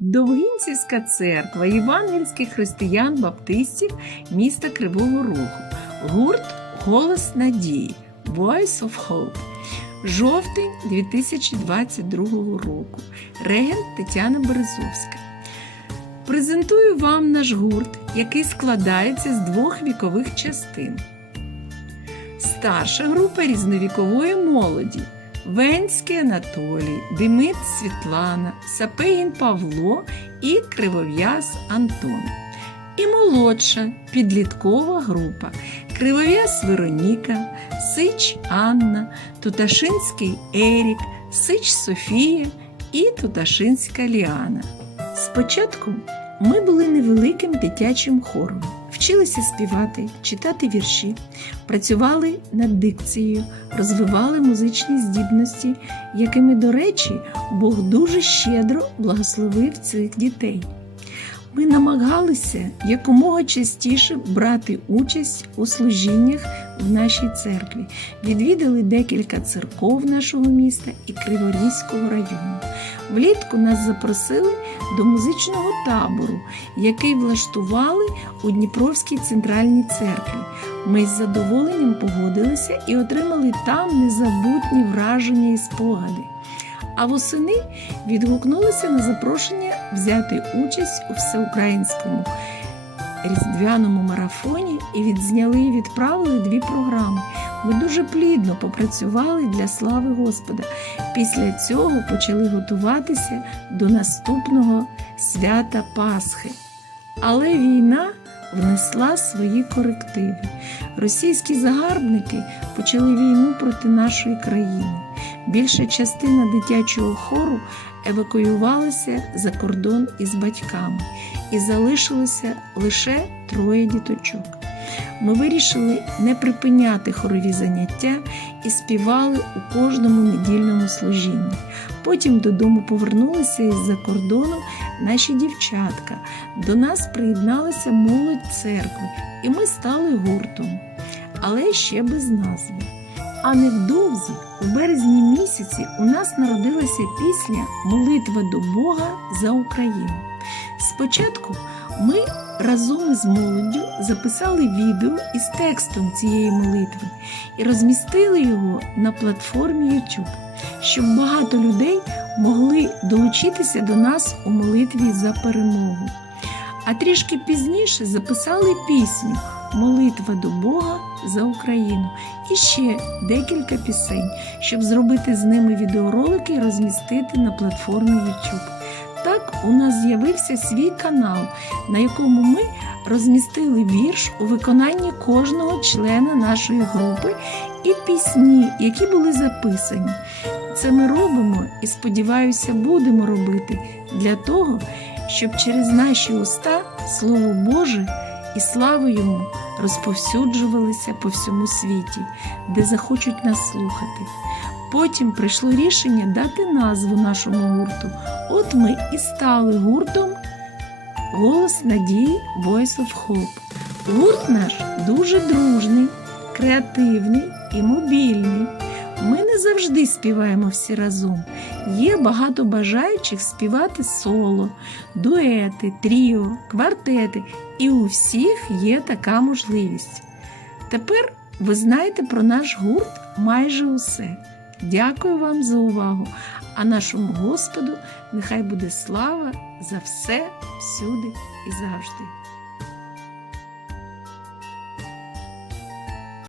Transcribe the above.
Довгинцівська церква євангельських християн-баптистів міста Кривого Рогу. Гурт Голос надії Voice of Hope. Жовтень 2022 року. Регент Тетяна Березовська. Презентую вам наш гурт, який складається з двох вікових частин. Старша група різновікової молоді. Венський Анатолій, Демит Світлана, Сапегін Павло і Кривов'яз Антон. І молодша підліткова група Кривов'яз Вероніка, Сич Анна, Туташинський Ерік, Сич Софія і Туташинська Ліана. Спочатку ми були невеликим дитячим хором, вчилися співати, читати вірші, працювали над дикцією, розвивали музичні здібності, якими, до речі, Бог дуже щедро благословив цих дітей. Ми намагалися якомога частіше брати участь у служіннях в нашій церкві, відвідали декілька церков нашого міста і Криворізького району. Влітку нас запросили до музичного табору, який влаштували у Дніпровській центральній церкві. Ми з задоволенням погодилися і отримали там незабутні враження і спогади. А восени відгукнулися на запрошення взяти участь у всеукраїнському різдвяному марафоні і відзняли і відправили дві програми. Ми дуже плідно попрацювали для слави Господа. Після цього почали готуватися до наступного свята Пасхи. Але війна внесла свої корективи. Російські загарбники почали війну проти нашої країни. Більша частина дитячого хору евакуювалася за кордон із батьками, і залишилося лише троє діточок. Ми вирішили не припиняти хорові заняття і співали у кожному недільному служінні. Потім додому повернулися із-за кордону наші дівчатка. До нас приєдналася молодь церкви, і ми стали гуртом, але ще без назви. А невдовзі, у березні місяці, у нас народилася пісня Молитва до Бога за Україну. Спочатку ми разом із молоддю записали відео із текстом цієї молитви і розмістили його на платформі YouTube, щоб багато людей могли долучитися до нас у молитві за перемогу. А трішки пізніше записали пісню Молитва до Бога за Україну і ще декілька пісень, щоб зробити з ними відеоролики і розмістити на платформі YouTube. Так у нас з'явився свій канал, на якому ми розмістили вірш у виконанні кожного члена нашої групи і пісні, які були записані. Це ми робимо і, сподіваюся, будемо робити для того, щоб через наші уста Слово Боже і слава йому розповсюджувалися по всьому світі, де захочуть нас слухати. Потім прийшло рішення дати назву нашому гурту. От ми і стали гуртом Голос надії Voice of Hope. Гурт наш дуже дружний, креативний і мобільний. Ми не завжди співаємо всі разом. Є багато бажаючих співати соло, дуети, тріо, квартети, і у всіх є така можливість. Тепер ви знаєте про наш гурт майже усе. Дякую вам за увагу, а нашому Господу нехай буде слава за все, всюди і завжди.